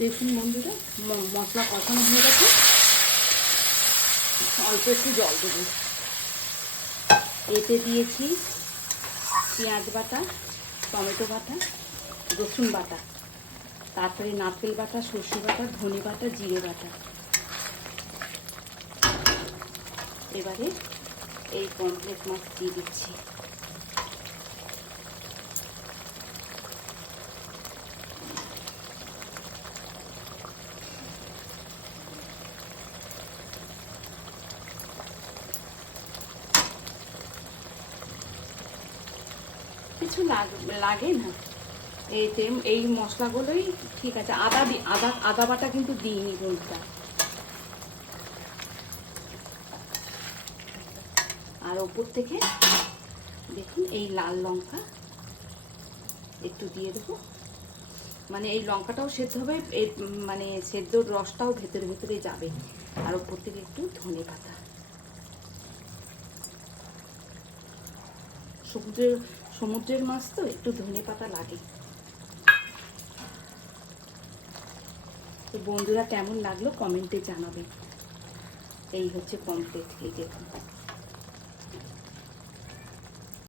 দেখুন বন্ধুরা, মশলা কষানো হয়ে গেছে। অল্প একটু জল দেবো। এতে দিয়েছি পেঁয়াজ বাটা, টমেটো বাটা, রসুন বাটা, তারপরে নারকেল বাটা, সর্ষে বাটা, ধনে বাটা, জিরে বাটা। এবারে এই পমফ্রেট মাছ দিয়ে দিচ্ছি। কিছু লাগে না, এতে এই মশলাগুলোই ঠিক আছে। আদা বাটা কিন্তু দিইনি বন্ধুরা। আর ওপর থেকে দেখুন এই লাল লঙ্কা একটু দিয়ে দেবো, মানে এই লঙ্কাটাও সেদ্ধ হবে, মানে সেদ্ধর রসটাও ভেতরে ভেতরে যাবে। আর ওপর থেকে একটু ধনে পাতা। সমুদ্রের মাছ তো একটু ধনে পাতা লাগে। তো বন্ধুরা, কেমন লাগলো কমেন্টে জানাবে। এই হচ্ছে পমফ্রেট, এই দেখুন।